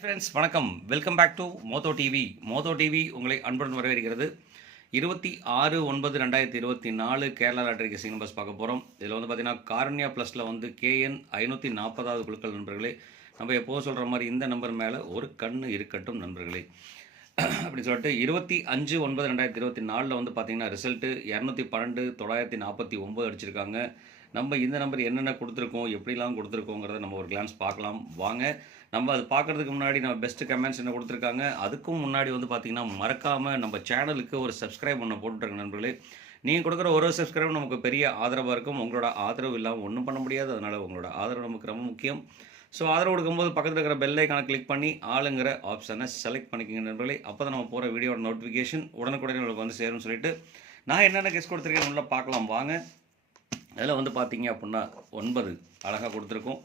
Friends வணக்கம். Welcome back to Motho TV Motho TV உங்களை அன்புடன் வரவேற்கிறது. இருபத்தி ஆறு ஒன்பது ரெண்டாயிரத்தி இருபத்தி நாலு கேரளா லாட்டரிக்கு கெசிங் பஸ் பார்க்க போகிறோம் இதில் வந்து பார்த்தீங்கன்னா காரண்யா ப்ளஸில் வந்து கேஎன் ஐநூற்றி நாற்பதாவது குழுக்கள் நண்பர்களே. நம்ம எப்போதும் சொல்கிற மாதிரி இந்த நம்பர் மேலே ஒரு கண் இருக்கட்டும் நண்பர்களே. அப்படி சொல்லிட்டு இருபத்தி அஞ்சு ஒன்பது ரெண்டாயிரத்தி இருபத்தி நாலில் வந்து பார்த்தீங்கன்னா ரிசல்ட்டு இரநூத்தி பன்னெண்டு தொள்ளாயிரத்தி நாற்பத்தி ஒம்பது அடிச்சிருக்காங்க. நம்ம இந்த நம்பர் என்னென்ன கொடுத்துருக்கோம் எப்படிலாம் கொடுத்துருக்கோங்கிறத நம்ம ஒரு கிளான்ஸ் பார்க்கலாம். வாங்க நம்ம அது பார்க்குறதுக்கு முன்னாடி நம்ம பெஸ்ட் கமெண்ட்ஸ் என்ன கொடுத்துருக்காங்க அதுக்கும் முன்னாடி வந்து பார்த்தீங்கன்னா மறக்காமல் நம்ம சேனலுக்கு ஒரு சப்ஸ்கிரைப் பண்ண போட்டுருங்க நண்பர்களே. நீங்கள் கொடுக்குற ஒரு சப்ஸ்கிரைப் நமக்கு பெரிய ஆதரவாக இருக்கும். உங்களோட ஆதரவு இல்லாமல் ஒன்றும் பண்ண முடியாது. அதனால் உங்களோட ஆதரவு நமக்கு ரொம்ப முக்கியம். ஸோ ஆதரவு கொடுக்கும்போது பக்கத்தில் இருக்கிற பெல் ஐக்கானை கிளிக் பண்ணி ஆளுங்கிற ஆப்ஷனை செலக்ட் பண்ணிக்கோங்க நண்பர்களே. அப்போ தான் நம்ம போகிற வீடியோட நோட்டிஃபிகேஷன் உடனுக்குடனே உங்களுக்கு வந்து சேரும்னு சொல்லிட்டு நான் என்னென்ன கெஸ் கொடுத்துருக்கேன் நல்லா பார்க்கலாம். வாங்க. அதில் வந்து பார்த்தீங்க அப்படின்னா ஒன்பது அழகாக கொடுத்துருக்கோம்.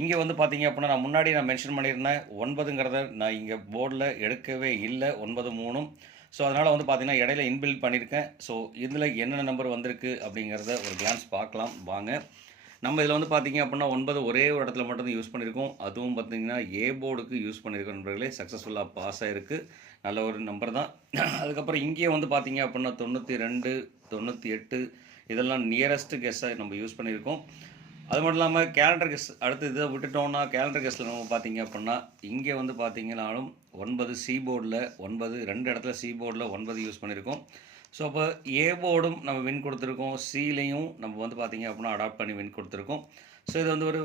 இங்கே வந்து பார்த்தீங்க அப்படின்னா நான் முன்னாடி நான் மென்ஷன் பண்ணியிருந்தேன். ஒன்பதுங்கிறத நான் இங்கே போர்டில் எடுக்கவே இல்லை. ஒன்பது மூணும். ஸோ அதனால் வந்து பார்த்தீங்கன்னா இடையில இன்பில்ட் பண்ணியிருக்கேன். ஸோ இதில் என்னென்ன நம்பர் வந்திருக்கு அப்படிங்கிறத ஒரு கிளான்ஸ் பார்க்கலாம். வாங்க. நம்ம இதில் வந்து பார்த்தீங்க அப்படின்னா ஒன்பது ஒரே ஒரு இடத்துல மட்டும்தான் யூஸ் பண்ணியிருக்கோம். அதுவும் பார்த்தீங்கன்னா ஏ போர்டுக்கு யூஸ் பண்ணியிருக்கோம் நண்பர்களே சக்ஸஸ்ஃபுல்லாக பாஸ் ஆகிருக்கு நல்ல ஒரு நம்பர் தான். அதுக்கப்புறம் இங்கேயே வந்து பார்த்தீங்க அப்படின்னா தொண்ணூற்றி ரெண்டு தொண்ணூற்றி எட்டு இதெல்லாம் நியரஸ்ட் கெஸ்ஸாக நம்ம யூஸ் பண்ணியிருக்கோம். அது மட்டும் இல்லாமல் கேலண்டர் கெஸ் அடுத்து இதை விட்டுட்டோம்னா கேலண்டர் கெஸ்ட்டில் நம்ம பார்த்தீங்க அப்படின்னா இங்கே வந்து பார்த்தீங்கன்னாலும் ஒன்பது சி போர்டில் ஒன்பது ரெண்டு இடத்துல சி போர்டில் ஒன்பது யூஸ் பண்ணியிருக்கோம். ஸோ அப்போ ஏ போர்டும் நம்ம வின் கொடுத்துருக்கோம். சிலையும் நம்ம வந்து பார்த்தீங்க அப்படின்னா அடாப்ட் பண்ணி வின் கொடுத்துருக்கோம். ஸோ இது வந்து ஒரு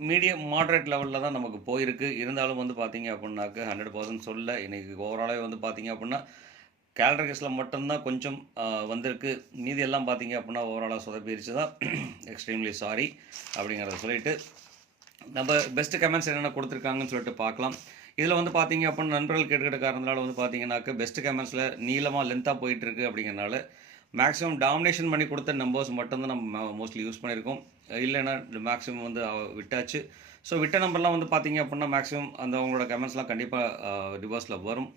மீடியம் மாட்ரேட் லெவலில் தான் நமக்கு போயிருக்கு. இருந்தாலும் வந்து பார்த்திங்க அப்படின்னாக்க ஹண்ட்ரட் பர்சன்ட் சொல்ல இன்றைக்கி ஓவராலே வந்து பார்த்திங்க அப்படின்னா கேலண்டர் கேஸில் மட்டும்தான் கொஞ்சம் வந்திருக்கு. மீதி எல்லாம் பார்த்தீங்க அப்படின்னா ஓவராலாக சொதப்பிடுச்சு தான் எக்ஸ்ட்ரீம்லி சாரி அப்படிங்கிறத சொல்லிட்டு நம்ம பெஸ்ட் கமெண்ட்ஸ் என்னென்ன கொடுத்துருக்காங்கன்னு சொல்லிட்டு பார்க்கலாம். இதில் வந்து பார்த்தீங்க அப்படின்னு நண்பர்கள் கேட்டுக்கிட்ட காரணத்தினால வந்து பார்த்தீங்கன்னாக்க பெஸ்ட் கமெண்ட்ஸில் நீளமாக லென்த்தாக போயிட்டுருக்கு அப்படிங்கிறனால மேக்ஸிமம் டாமினேஷன் பண்ணி கொடுத்த நம்பர்ஸ் மட்டும்தான் நம்ம மோஸ்ட்லி யூஸ் பண்ணியிருக்கோம். இல்லைன்னா மேக்ஸிமம் வந்து விட்டாச்சு. ஸோ விட்ட நம்பர்லாம் வந்து பார்த்தீங்க அப்படின்னா மேக்ஸிமம் அந்த அவங்களோட கமெண்ட்ஸ்லாம் கண்டிப்பாக ரிவர்ஸில் வரும்.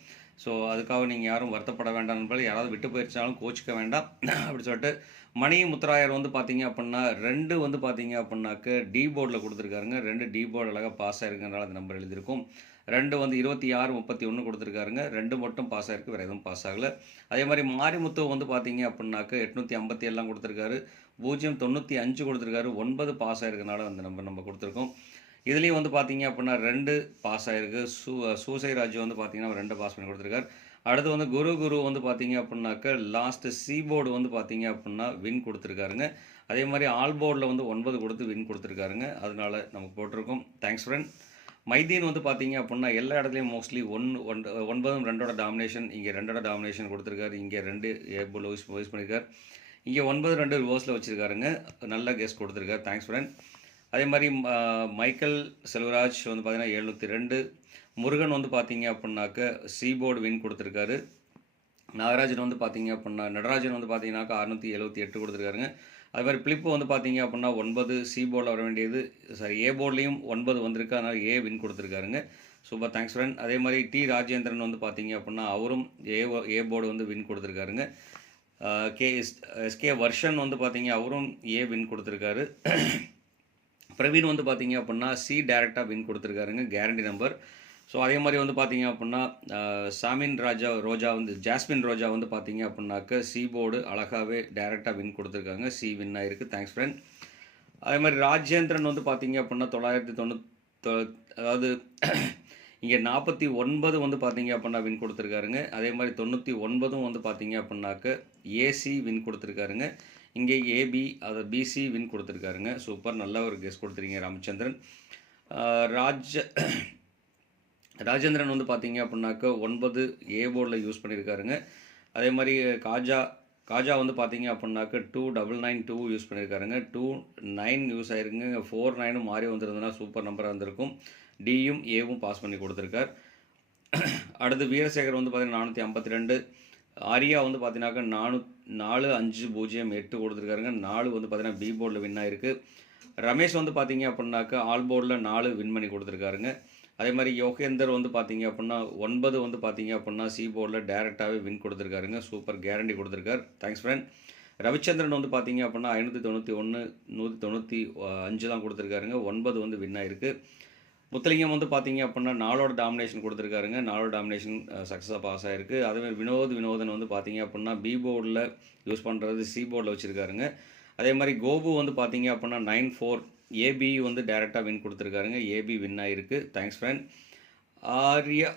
ஸோ அதுக்காக நீங்கள் யாரும் வருத்தப்பட வேண்டாம் நண்பர்கள். யாராவது விட்டு போயிருச்சாலும் கோச்சிக்க வேண்டாம். அப்படி சொல்லிட்டு மணி முத்துராயர் வந்து பார்த்தீங்க அப்படின்னா ரெண்டு வந்து பார்த்தீங்க அப்படின்னாக்க டி போர்டில் கொடுத்துருக்காருங்க. ரெண்டு டி போர்டு அழகாக பாஸ் ஆயிருக்கனால அந்த நம்பர் எழுதியிருக்கும். ரெண்டு வந்து இருபத்தி ஆறு முப்பத்தி ஒன்று கொடுத்துருக்காருங்க. ரெண்டு மட்டும் பாஸ் ஆயிருக்கு வேறு எதுவும் பாஸ் ஆகலை. அதே மாதிரி மாரிமுத்து வந்து பார்த்தீங்க அப்படின்னாக்க எட்நூற்றி ஐம்பத்தி எல்லாம் கொடுத்துருக்காரு. பூஜ்ஜியம் தொண்ணூற்றி அஞ்சு கொடுத்துருக்காரு. ஒன்பது பாஸ் ஆயிருக்கனால அந்த நம்பர் நம்ம கொடுத்துருக்கோம். இதுலேயும் வந்து பார்த்தீங்க அப்படின்னா ரெண்டு பாஸ் ஆயிருக்கு. சூ சூசை ராஜு வந்து பார்த்தீங்கன்னா ரெண்டு பாஸ் பண்ணி கொடுத்துருக்காரு. அடுத்து வந்து குரு குரு வந்து பார்த்தீங்க அப்படின்னாக்க லாஸ்ட்டு சி போர்டு வந்து பார்த்தீங்க அப்படின்னா வின் கொடுத்துருக்காருங்க. அதே மாதிரி ஆல் போர்டில் வந்து ஒன்பது கொடுத்து வின் கொடுத்துருக்காருங்க. அதனால நமக்கு போட்டிருக்கோம். தேங்க்ஸ் ஃப்ரெண்ட் மைதீன் வந்து பார்த்தீங்க அப்படின்னா எல்லா இடத்துலையும் மோஸ்ட்லி ஒன் ஒன் ஒன்பதும் ரெண்டோட டாமினேஷன் இங்கே ரெண்டோட டாமினேஷன் கொடுத்துருக்காரு. இங்கே ரெண்டு ஏபிள் யூஸ் யூஸ் பண்ணியிருக்காரு இங்கே ஒன்பது ரெண்டு ரிவர்ஸில் வச்சுருக்காருங்க. நல்ல கெஸ்ட் கொடுத்துருக்காரு. தேங்க்ஸ் ஃப்ரெண்ட் அதே மாதிரி மைக்கேல் செல்வராஜ் வந்து பார்த்தீங்கன்னா எழுநூற்றி ரெண்டு. முருகன் வந்து பார்த்தீங்க அப்படின்னாக்க சீபோர்டு வின் கொடுத்துருக்காரு. நாகராஜன் வந்து பார்த்தீங்க அப்படின்னா நடராஜன் வந்து பார்த்தீங்கன்னாக்கா அறுநூற்றி எழுபத்தி எட்டு கொடுத்துருக்காருங்க. அது மாதிரி பிளிப்பு வந்து பார்த்தீங்க அப்படின்னா ஒன்பது சி போர்டில் வர வேண்டியது சாரி ஏ போர்ட்லேயும் ஒன்பது வந்திருக்கு. அதனால் A win கொடுத்துருக்காருங்க. Super thanks friend. அதே மாதிரி டி ராஜேந்திரன் வந்து பார்த்தீங்க அப்படின்னா அவரும் ஏ ஏ போர்டு வந்து வின் கொடுத்துருக்காருங்க. கே எஸ் எஸ்கே வர்ஷன் வந்து பார்த்தீங்க அவரும் ஏ வின் கொடுத்துருக்காரு. பிரவீன் வந்து பார்த்தீங்க அப்படின்னா சி டேரெக்டாக வின் கொடுத்துருக்காருங்க கேரண்டி நம்பர் ஸோ அதே மாதிரி வந்து பார்த்தீங்க அப்படின்னா சாமின் ராஜா ரோஜா வந்து ஜாஸ்மின் ரோஜா வந்து பார்த்தீங்க அப்படின்னாக்க சி போர்டு அழகாகவே டேரெக்டாக வின் கொடுத்துருக்காங்க. சி வின் ஆயிருக்கு. தேங்க்ஸ் ஃப்ரெண்ட் அதே மாதிரி ராஜேந்திரன் வந்து பார்த்தீங்க அப்படின்னா தொள்ளாயிரத்தி தொண்ணூத்தொ அதாவது இங்கே நாற்பத்தி ஒன்பது வந்து பார்த்தீங்க அப்படின்னா வின் கொடுத்துருக்காருங்க. அதே மாதிரி தொண்ணூற்றி ஒன்பதும் வந்து பார்த்தீங்க அப்படின்னாக்க ஏசி வின் கொடுத்துருக்காருங்க. இங்கே ஏபி அதை பிசி வின் கொடுத்துருக்காருங்க. சூப்பர் நல்ல ஒரு கெஸ் கொடுத்துருக்கீங்க ராமச்சந்திரன். ராஜ ராஜேந்திரன் வந்து பார்த்தீங்க அப்படின்னாக்க ஒன்பது ஏ போர்டில் யூஸ் பண்ணியிருக்காருங்க அதே மாதிரி காஜா காஜா வந்து பார்த்தீங்க அப்படின்னாக்க two double nine two use பண்ணியிருக்காருங்க two nine use ஆயிருக்குங்க. ஃபோர் நைனும் மாறி வந்திருந்ததுன்னா சூப்பர் நம்பராக இருந்திருக்கும். டியும் ஏவும் பாஸ் பண்ணி கொடுத்துருக்கார். அடுத்து வீரசேகர் வந்து பார்த்தீங்கன்னா நானூற்றி ஐம்பத்தி ரெண்டு. ஆரியா வந்து பார்த்தீங்கன்னாக்க நானூற்றி நாலு அஞ்சு பூஜ்ஜியம் எட்டு கொடுத்துருக்காருங்க. நாலு வந்து பார்த்தீங்கன்னா பி போர்டில் வின் ஆயிருக்கு. ரமேஷ் வந்து பார்த்தீங்க அப்படின்னாக்கா ஆல் போர்டில் நாலு வின் பண்ணி கொடுத்துருக்காருங்க. அதே மாதிரி யோகேந்தர் வந்து பார்த்தீங்க அப்படின்னா ஒன்பது வந்து பார்த்தீங்க அப்படின்னா சி போர்டில் டேரெக்டாகவே வின் கொடுத்துருக்காருங்க. சூப்பர் கேரண்டி கொடுத்துருக்காரு. தேங்க்ஸ் ஃப்ரெண்ட் ரவிச்சந்திரன் வந்து பார்த்தீங்க அப்படின்னா ஐநூற்றி தொண்ணூற்றி ஒன்று நூற்றி தொண்ணூற்றி அஞ்சு தான் கொடுத்துருக்காருங்க. ஒன்பது வந்து வின் ஆயிருக்கு. முத்தலிங்கம் வந்து பார்த்தீங்க அப்படின்னா நாளோட டாமினேஷன் கொடுத்துருக்காருங்க. நாளோட டாமினேஷன் சக்ஸஸாக பாஸ் ஆகிருக்கு அதேமாதிரி வினோத் வினோதன் வந்து பார்த்தீங்க அப்படின்னா பி போர்டில் யூஸ் பண்ணுறது சி போர்டில் வச்சுருக்காருங்க. அதே மாதிரி கோபு வந்து பார்த்தீங்க அப்படின்னா நைன் ஃபோர் ஏபி வந்து டேரெக்டாக வின் கொடுத்துருக்காருங்க. ஏபி வின் ஆகிருக்கு தேங்க்ஸ் ஃப்ரெண்ட் ஆர்யா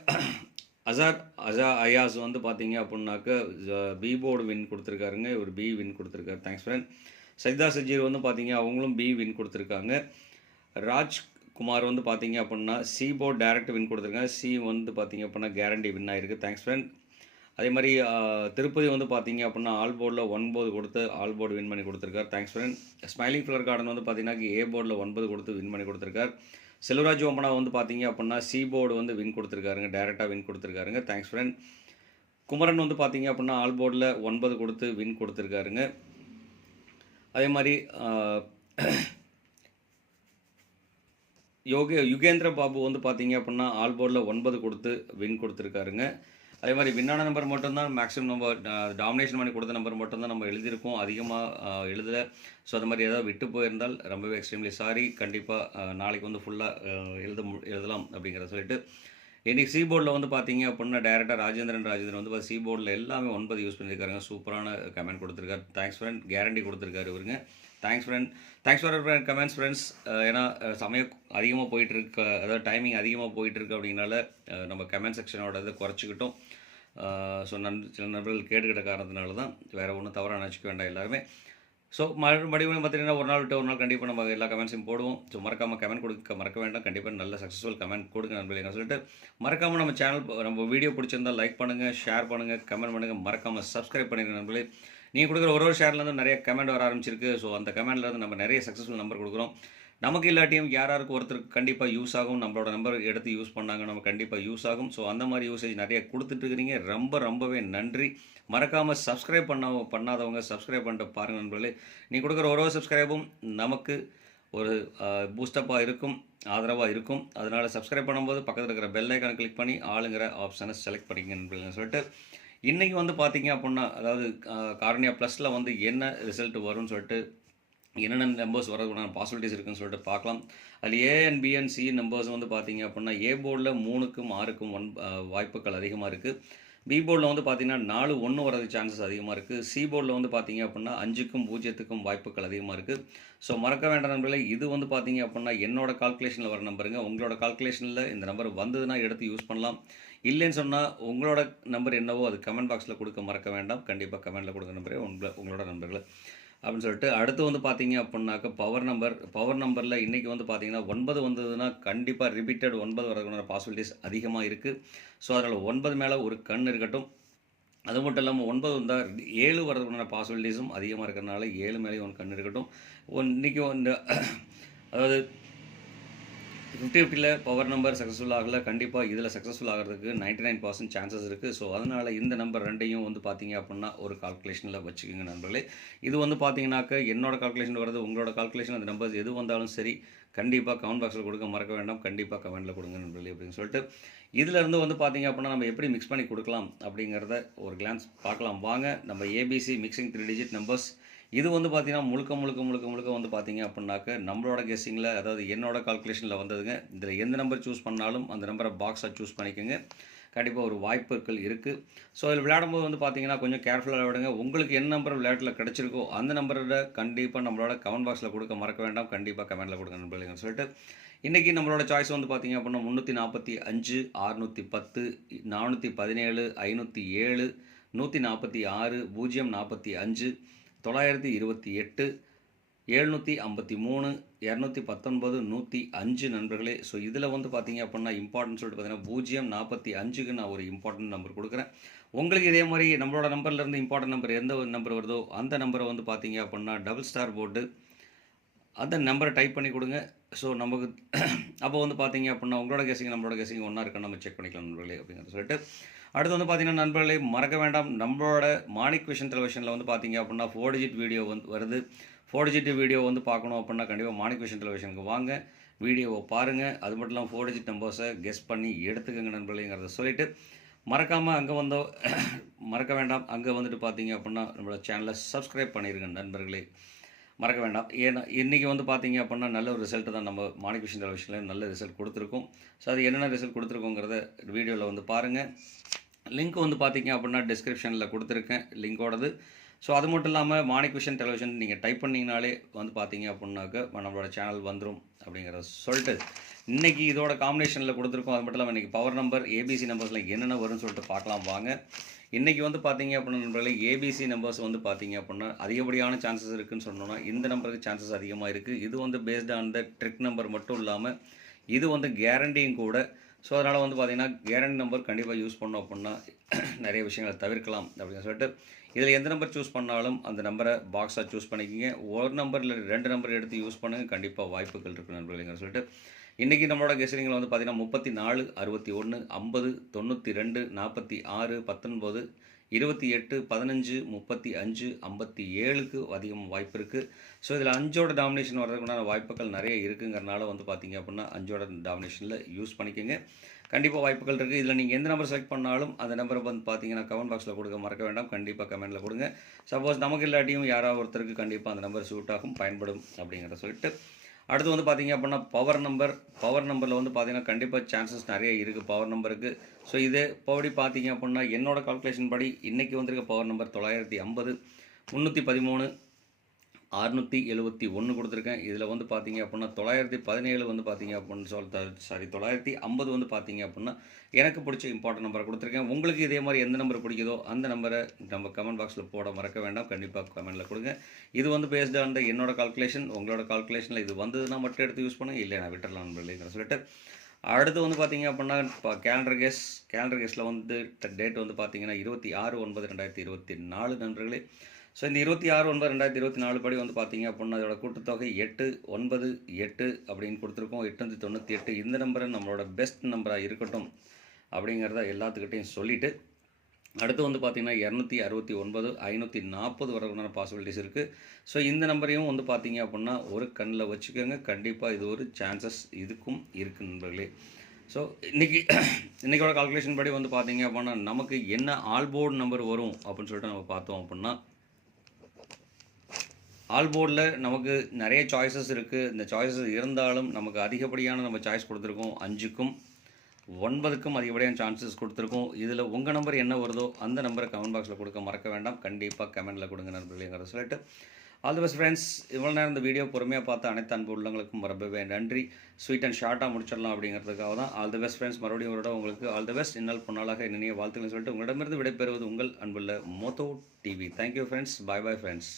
அசார் அசா அயாஸ் வந்து பார்த்தீங்க அப்படின்னாக்க பி போர்டு வின் கொடுத்துருக்காருங்க. ஒரு பி வின் கொடுத்துருக்காரு. தேங்க்ஸ் ஃப்ரெண்ட் சஜிதா சஜீர் வந்து பார்த்தீங்க அவங்களும் பி வின் கொடுத்துருக்காங்க. ராஜ் குமார் வந்து பார்த்தீங்க அப்படின்னா சி போர்ட் டேரக்ட் வின் கொடுத்துருக்காங்க. சி வந்து பார்த்தீங்க அப்படின்னா கேரண்டி வின் ஆயிருக்கு. தேங்க்ஸ் ஃப்ரெண்ட் அதே மாதிரி திருப்பதி வந்து பார்த்தீங்க அப்படின்னா ஆல் போர்டில் ஒன்பது கொடுத்து ஆல் போர்டு வின் பண்ணி கொடுத்துருக்காரு. Thanks friend smiling flower garden வந்து பார்த்தீங்கன்னா ஏ போர்டில் ஒன்பது கொடுத்து வின் பண்ணி கொடுத்துருக்காரு. செல்வராஜ் ஓமனா வந்து பார்த்தீங்க அப்படின்னா சி போர்டு வந்து வின் கொடுத்துருக்காருங்க. டேரெக்டாக வின் கொடுத்துருக்காருங்க. தேங்க்ஸ் ஃப்ரெண்ட் குமரன் வந்து பார்த்தீங்க அப்படின்னா ஆல் போர்டில் ஒன்பது கொடுத்து வின் கொடுத்துருக்காருங்க. அதே மாதிரி யோகே யுகேந்திர பாபு வந்து பார்த்தீங்க அப்படின்னா ஆல் போர்டில் ஒன்பது கொடுத்து வின் கொடுத்துருக்காருங்க. அதே மாதிரி வின்னான நம்பர் மட்டும்தான் மேக்ஸிமம் நம்ம டாமினேஷன் பண்ணி கொடுத்த நம்பர் மட்டும்தான் நம்ம எழுதியிருக்கோம். அதிகமாக எழுதலை. ஸோ அது மாதிரி ஏதாவது விட்டு போயிருந்தால் ரொம்பவே எக்ஸ்ட்ரீம்லி சாரி கண்டிப்பாக நாளைக்கு வந்து ஃபுல்லாக எழுத மு எழுதலாம் அப்படிங்கிறத சொல்லிட்டு. இன்றைக்கி சி போர்டில் வந்து பார்த்தீங்க அப்படின்னா டேரெக்டாக ராஜேந்திரன் ராஜேந்திரன் வந்து சி போர்டில் எல்லாமே ஒன்பது யூஸ் பண்ணியிருக்காருங்க. சூப்பரான கமெண்ட் கொடுத்துருக்காரு. தேங்க்ஸ் ஃப்ரெண்ட் கேரண்டி கொடுத்துருக்காரு இவருங்க. Thanks friend thanks for friend comments friends ஏன்னா uh, சமயம் அதிகமாக போயிட்டுருக்கு. அதாவது டைமிங் அதிகமாக போயிட்டுருக்கு அப்படின்னால uh, நம்ம கமெண்ட் செக்ஷனோட இதை குறைச்சிக்கிட்டோம். ஸோ uh, நன் சில நண்பர்கள் கேட்டுக்கிட்ட காரணத்தினால தான் வேறு ஒன்றும் தவறாக நினச்சிக்க வேண்டாம் எல்லாருமே. ஸோ மறுபடியும் பார்த்தீங்கன்னா ஒரு நாள் விட்டு ஒரு நாள் கண்டிப்பாக நம்ம எல்லா கமெண்ட்ஸையும் போடுவோம். ஸோ மறக்காமல் கமெண்ட் கொடுக்க மறக்க வேண்டாம். கண்டிப்பாக நல்ல சக்ஸஸ்ஃபுல் கமெண்ட் கொடுங்க நண்பர்களே சொல்லிட்டு மறக்காமல் நம்ம சேனல் நம்ம வீடியோ பிடிச்சிருந்தா லைக் பண்ணுங்கள் ஷேர் பண்ணுங்கள் கமெண்ட் பண்ணுங்கள் மறக்காமல் சப்ஸ்கிரைப் பண்ணிடுங்க நண்பர்களே. நீங்கள் கொடுக்குற ஒரு ஒரு ஷேர்லேருந்து நிறைய கமெண்ட் வர ஆரம்பிச்சிருக்கு. ஸோ அந்த கமெண்ட்லேருந்து நம்ம நிறைய சக்ஸஸ்ஃபுல் நம்பர் கொடுக்குறோம். நமக்கு இல்லாட்டியும் யாராருக்கு ஒருத்தருக்கு கண்டிப்பாக யூஸ் ஆகும் நம்மளோட நம்பர் எடுத்து யூஸ் பண்ணாங்க நம்ம கண்டிப்பாக யூஸ் ஆகும். ஸோ அந்த மாதிரி யூசேஜ் நிறைய கொடுத்துட்ருக்கிறீங்க ரொம்ப ரொம்பவே நன்றி. மறக்காமல் சப்ஸ்கிரைப் பண்ண பண்ணாதவங்க சப்ஸ்கிரைப் பண்ணிட்டு பாருங்கள் நண்பர்களே. நீ கொடுக்குற ஒரு ஒரு சப்ஸ்கிரைபும் நமக்கு ஒரு பூஸ்டப்பாக இருக்கும் ஆதரவாக இருக்கும். அதனால் சப்ஸ்கிரைப் பண்ணும்போது பக்கத்தில் இருக்கிற பெல் ஐக்கான் கிளிக் பண்ணி ஆளுங்கிற ஆப்ஷனை செலக்ட் பண்ணிக்கங்க நண்பர்களே சொல்லிட்டு இன்றைக்கி வந்து பார்த்தீங்க அப்படின்னா அதாவது கார்னியா காரணியா ப்ளஸில் வந்து என்ன ரிசல்ட் வரும்னு சொல்லிட்டு என்னென்ன நம்பர்ஸ் வரதுக்குண்டான பாசிபிலிட்டிஸ் இருக்குன்னு சொல்லிட்டு பார்க்கலாம் அதில் A and B and C numbers வந்து பார்த்தீங்க அப்படின்னா ஏ போர்டில் மூணுக்கும் ஆறுக்கும் ஒன் வாய்ப்புகள் அதிகமாக இருக்குது பி போர்டில் வந்து பார்த்தீங்கன்னா நாலு ஒன்று வரது சான்சஸ் அதிகமாக இருக்குது சி போர்டில் வந்து பார்த்தீங்க அப்படின்னா அஞ்சுக்கும் பூஜ்ஜியத்துக்கும் வாய்ப்புகள் அதிகமாக இருக்குது ஸோ மறக்க வேண்டாம் நம்பரில் இது வந்து பார்த்தீங்க அப்படின்னா என்னோட கால்குலேஷனில் வர நம்பருங்க உங்களோட கால்குலேஷனில் இந்த நம்பர் வந்ததுன்னா எடுத்து யூஸ் பண்ணலாம். இல்லைன்னு சொன்னால் உங்களோட நம்பர் என்னவோ அது கமெண்ட் பாக்ஸில் கொடுக்க மறக்க வேண்டாம். கண்டிப்பாக கமெண்ட்டில் கொடுக்க நம்பரே உங்களை உங்களோட நண்பர்கள் அப்படின்னு சொல்லிட்டு அடுத்து வந்து பார்த்தீங்க அப்படின்னாக்க பவர் நம்பர் பவர் நம்பரில் இன்றைக்கி வந்து பார்த்தீங்கன்னா ஒன்பது வந்ததுன்னா கண்டிப்பாக ரிப்பீட்டட் ஒன்பது வரதுக்கான பாசிபிலிட்டிஸ் அதிகமாக இருக்குது ஸோ அதனால் ஒன்பது மேலே ஒரு கண் இருக்கட்டும். அது மட்டும் இல்லாமல் ஒன்பது வந்தால் ஏழு வரதுக்கான பாசிபிலிட்டிஸும் அதிகமாக இருக்கிறனால ஏழு மேலேயும் ஒன்று கண் இருக்கட்டும். இன்றைக்கி வந்து அதாவது ஃபிஃப்டி ஃபிஃப்டியில் பவர் நம்பர் சக்ஸஸ்ஃபுல் ஆகல. கண்டிப்பாக இதில் சக்ஸஸ்ஃபுல் ஆகிறதுக்கு நைன்டி நைன் பர்சன்ட் சான்சஸ் இருக்குது ஸோ அதனால் இந்த நம்பர் ரெண்டையும் வந்து பார்த்தீங்க அப்படின்னா ஒரு கால்குலேஷனில் வச்சுக்கோங்க நண்பர்களே. இது வந்து பார்த்தீங்கன்னாக்க என்னோட கால்குலேஷன் வருது உங்களோட கால்குலேஷன் அந்த நம்பர்ஸ் எது வந்தாலும் சரி கண்டிப்பாக கமெண்ட் பாக்ஸில் கொடுக்க மறக்க வேண்டாம். கண்டிப்பாக கமெண்ட்டில் கொடுங்க நண்பர்களே அப்படின்னு சொல்லிட்டு இதிலேருந்து வந்து பார்த்தீங்க அப்படின்னா நம்ம எப்படி மிக்ஸ் பண்ணி கொடுக்கலாம் அப்படிங்கிறத ஒரு கிளான்ஸ் பார்க்கலாம் வாங்க நம்ம ABC mixing three digit numbers இது வந்து பார்த்தீங்கன்னா முழுக்க முழுக்க முழுக்க முழுக்க வந்து பார்த்தீங்க அப்படின்னாக்க நம்மளோட கெஸ்ஸிங்கில் அதாவது என்னோட கால்குலேஷனில் வந்ததுங்க. இதில் எந்த நம்பர் சூஸ் பண்ணாலும் அந்த நம்பரை பாக்ஸை சூஸ் பண்ணிக்கோங்க. கண்டிப்பாக ஒரு வாய்ப்புகள் இருக்குது ஸோ இதில் விளையாடும்போது வந்து பார்த்தீங்கன்னா கொஞ்சம் கேர்ஃபுல்லாக விடுங்க உங்களுக்கு என்ன நம்பர் விளையாட்டில் கிடச்சிருக்கோ அந்த நம்பரோட கண்டிப்பாக நம்மளோட கமெண்ட் பாக்ஸில் கொடுக்க மறக்க வேண்டாம். கண்டிப்பாக கமெண்ட்டில் கொடுங்க நண்பர்கள்னு சொல்லிட்டு இன்றைக்கி நம்மளோட சாய்ஸ் வந்து பார்த்தீங்க அப்படின்னா முந்நூற்றி நாற்பத்தி அஞ்சு அறுநூற்றி பத்து நானூற்றி பதினேழு ஐநூற்றி ஏழு நூற்றி நாற்பத்தி ஆறு பூஜ்ஜியம் நாற்பத்தி அஞ்சு தொள்ளாயிரத்தி இருபத்தி எட்டு எழுநூற்றி ஐம்பத்தி மூணு இரநூத்தி பத்தொன்பது நூற்றி அஞ்சு நண்பர்களே. ஸோ இதில் வந்து பார்த்தீங்க அப்படின்னா இம்பார்ட்டன்ட் சொல்லிட்டு பார்த்தீங்கன்னா பூஜ்ஜியம் நாற்பத்தி அஞ்சுக்கு நான் ஒரு இம்பார்ட்டன்ட் நம்பர் கொடுக்குறேன். உங்களுக்கு இதே மாதிரி நம்மளோட நம்பர்லேருந்து இம்பார்ட்டன்ட் நம்பர் எந்த நம்பர் வருதோ அந்த நம்பரை வந்து பார்த்தீங்க அப்படின்னா டபுள் ஸ்டார் போட்டு அந்த நம்பரை டைப் பண்ணி கொடுங்க. ஸோ நமக்கு அப்போ வந்து பார்த்தீங்க அப்படின்னா உங்களோட கெஸிங் நம்மளோட கெஸிங் ஒன்றா இருக்கான்னு நம்ம செக் பண்ணிக்கலாம் நண்பர்களே அப்படிங்கிறத சொல்லிட்டு அடுத்து வந்து பார்த்தீங்கன்னா நண்பர்களே மறக்க வேண்டாம். நம்மளோட மாணிக் விஷன் டெலிவிஷனில் வந்து பார்த்தீங்க அப்படின்னா ஃபோர் டிஜிட் வீடியோ வந்து வருது. ஃபோர் டிஜிட் வீடியோ வந்து பார்க்கணும் அப்படின்னா கண்டிப்பாக மாணிக் விஷன் டெலிவிஷனுக்கு வாங்க. வீடியோவை பாருங்கள் அது மட்டும் இல்லாமல் ஃபோர் டிஜிட் நம்பர்ஸை கெஸ் பண்ணி எடுத்துக்கோங்க நண்பர்களேங்கிறத சொல்லிவிட்டு மறக்காமல் அங்கே வந்தோ மறக்க வேண்டாம். அங்கே வந்துட்டு பார்த்தீங்க அப்படின்னா நம்மளோட சேனலை சப்ஸ்கிரைப் பண்ணிடுங்க நண்பர்களே. மறக்க வேண்டாம். ஏன்னா இன்றைக்கி வந்து பார்த்தீங்க அப்படின்னா நல்ல ஒரு ரிசல்ட்டு தான் நம்ம மாணிக் விஷயம் டெலிவிஷனில் நல்ல ரிசல்ட் கொடுத்துருக்கோம். ஸோ அது என்னென்ன ரிசல்ட் கொடுத்துருக்கோங்கிறத வீடியோவில் வந்து பாருங்கள் லிங்க் வந்து பார்த்தீங்க அப்படின்னா டிஸ்கிரிப்ஷனில் கொடுத்துருக்கேன். லிங்கோடது ஸோ அது மட்டும் இல்லாமல் மாணிக் விஷன் டெலிவிஷன் நீங்கள் டைப் பண்ணிங்கனாலே வந்து பார்த்தீங்க அப்படின்னாக்க நம்மளோட சேனல் வந்துடும் அப்படிங்கிறத சொல்லிட்டு இன்றைக்கி இதோட காம்பினேஷனில் கொடுத்துருக்கோம். அது மட்டும் இல்லாமல் இன்றைக்கி பவர் நம்பர் ஏபிசி நம்பர்ஸில் என்னென்ன வரும்னு சொல்லிட்டு பார்க்கலாம் வாங்க. இன்றைக்கி வந்து பார்த்தீங்க அப்படின்னா நண்பர்களே ஏபிசி நம்பர்ஸ் வந்து பார்த்தீங்க அப்படின்னா அதிகப்படியான சான்சஸ் இருக்குதுன்னு சொன்னோன்னா இந்த நம்பருக்கு சான்சஸ் அதிகமாக இருக்குது இது வந்து based on the trick number மட்டும் இல்லாமல் இது வந்து கேரண்டியும் கூட ஸோ அதனால் வந்து பார்த்திங்கன்னா கேரண்டி நம்பர் கண்டிப்பாக யூஸ் பண்ணோம் அப்படின்னா நிறைய விஷயங்களை தவிர்க்கலாம் அப்படின்னு சொல்லிட்டு இதில் எந்த நம்பர் சூஸ் பண்ணாலும் அந்த நம்பரை பாக்ஸாக சூஸ் பண்ணிக்கிங்க. ஒரு நம்பர் இல்லை ரெண்டு நம்பர் எடுத்து யூஸ் பண்ணுங்கள் கண்டிப்பாக வாய்ப்புகள் இருக்குது நண்பர்கள்ங்கிற சொல்லிட்டு. இன்றைக்கி நம்மளோட கெசரிங்கில் வந்து பார்த்திங்கன்னா முப்பத்தி நாலு அறுபத்தி ஒன்று ஐம்பது தொண்ணூற்றி ரெண்டு நாற்பத்தி ஆறு பத்தொன்பது இருபத்தி எட்டு பதினஞ்சு முப்பத்தி அஞ்சு ஐம்பத்தி ஏழுக்கு அதிகம் வாய்ப்பு இருக்குது ஸோ இதில் அஞ்சோட டாமினேஷன் வர்றதுக்குண்டான வாய்ப்புகள் நிறைய இருக்குங்கிறனால வந்து பார்த்தீங்க அப்படின்னா அஞ்சோட டாமினேஷனில் யூஸ் பண்ணிக்கோங்க. கண்டிப்பாக வாய்ப்புகள் இருக்குது இதில் நீங்கள் எந்த நம்பர் செலக்ட் பண்ணாலும் அந்த நம்பரை வந்து பார்த்தீங்கன்னா கமெண்ட் பாக்ஸில் கொடுக்க மறக்க வேண்டாம். கண்டிப்பாக கமெண்ட்டில் கொடுங்க. சப்போஸ் நமக்கு இல்லாட்டியும் யாராவது ஒருத்தருக்கு கண்டிப்பாக அந்த நம்பர் சூட் ஆகும் பயன்படும் அப்படிங்கிறத சொல்லிட்டு அடுத்து வந்து பார்த்தீங்க அப்படின்னா பவர் நம்பர் பவர் நம்பரில் வந்து பார்த்தீங்கன்னா கண்டிப்பாக சான்சஸ் நிறைய இருக்குது பவர் நம்பருக்கு ஸோ இது இப்போபடி பார்த்தீங்க அப்படின்னா என்னோடய கால்குலேஷன் படி இன்றைக்கி வந்திருக்க பவர் நம்பர் தொள்ளாயிரத்தி ஐம்பது முந்நூற்றி பதிமூணு அறுநூற்றி எழுபத்தி ஒன்று கொடுத்துருக்கேன். இதில் வந்து பார்த்தீங்க அப்படின்னா தொள்ளாயிரத்தி பதினேழு வந்து பார்த்தீங்க அப்படின்னு சொல்ல சாரி தொள்ளாயிரத்தி ஐம்பது வந்து பார்த்தீங்க அப்படின்னா எனக்கு பிடிச்ச இம்பார்ட்டன்ட் நம்பரை கொடுத்துருக்கேன். உங்களுக்கு இதே மாதிரி எந்த நம்பர் பிடிக்குதோ அந்த நம்பரை நம்ம கமெண்ட் பாக்ஸில் போட மறக்க வேண்டாம். கண்டிப்பாக கமெண்ட்டில் கொடுங்க. இது வந்து பேஸ்டு ஆன் என்னோட கால்குலேஷன் உங்களோட கால்குலேஷனில் இது வந்ததுன்னா மட்டும் எடுத்து யூஸ் பண்ணுங்க. இல்லை நான் விட்டுறலாம் நண்பர்களே சொல்லிட்டு. அடுத்து வந்து பார்த்தீங்க அப்படின்னா இப்போ கேலண்டர் கேஸ் கேலண்டர் கேஸில் வந்து டேட் வந்து பார்த்தீங்கன்னா இருபத்தி ஆறு ஒன்பது ரெண்டாயிரத்தி இருபத்தி நாலு நண்பர்களே. ஸோ இந்த இருபத்தி ஆறு ஒன்பது ரெண்டாயிரத்தி இருபத்தி நாலு படி வந்து பார்த்தீங்க அப்படின்னா அதோட கூட்டுத்தொகை எட்டு ஒன்பது எட்டு அப்படின்னு கொடுத்துருக்கோம். எட்நூற்றி தொண்ணூற்றி எட்டு. இந்த நம்பரை நம்மளோட பெஸ்ட் நம்பராக இருக்கட்டும் அப்படிங்கிறத எல்லாத்துக்கிட்டையும் சொல்லிவிட்டு அடுத்து வந்து பார்த்திங்கன்னா இரநூத்தி அறுபத்தி ஒன்பது ஐநூற்றி நாற்பது வரக்கூடிய பாசிபிலிட்டிஸ் இருக்குது ஸோ இந்த நம்பரையும் வந்து பார்த்தீங்க அப்படின்னா ஒரு கண்ணில் வச்சுக்கோங்க. கண்டிப்பாக இது ஒரு சான்சஸ் இதுக்கும் இருக்குது நண்பர்களே. ஸோ இன்றைக்கி இன்றைக்கோட கால்குலேஷன் படி வந்து பார்த்தீங்க அப்படின்னா நமக்கு என்ன ஆல்போர்டு நம்பர் வரும் அப்படின்னு சொல்லிட்டு நம்ம பார்த்தோம் அப்படின்னா ஆல்போர்டில் நமக்கு நிறைய சாய்ஸஸ் இருக்குது இந்த சாய்ஸஸ் இருந்தாலும் நமக்கு அதிகப்படியான நம்ம சாய்ஸ் கொடுத்துருக்கோம். அஞ்சுக்கும் ஒன்பதுக்கும் அதிகப்படியான சான்சஸ் கொடுத்துருக்கோம். இதில் உங்கள் நம்பர் என்ன வருதோ அந்த நம்பரை கமெண்ட் பாக்ஸில் கொடுக்க மறக்க வேண்டாம். கண்டிப்பாக கமெண்ட்டில் கொடுங்க நண்பர்களேங்கிற சொல்லிட்டு ஆல் தி பெஸ்ட் ஃப்ரெண்ட்ஸ் இவ்வளோ நேரம் இந்த வீடியோ பொறுமையாக பார்த்து அனைத்து அன்பு உள்ளவங்களுக்கும் ரொம்பவே நன்றி. ஸ்வீட் அண்ட் ஷார்ட்டாக முடிச்சிடலாம் அப்படிங்கிறதுக்காக தான் ஆல் தி பெஸ்ட் ஃப்ரெண்ட்ஸ் மறுபடியும் ஒரு உங்களுக்கு ஆல் தி பெஸ்ட் இன்னால் பொன்னாளாக இனிய வாழ்த்துக்கள் சொல்லிட்டு உங்களிடமிருந்து விடைபெறுவது உங்கள் அன்புள்ள Motho TV thank you friends bye bye friends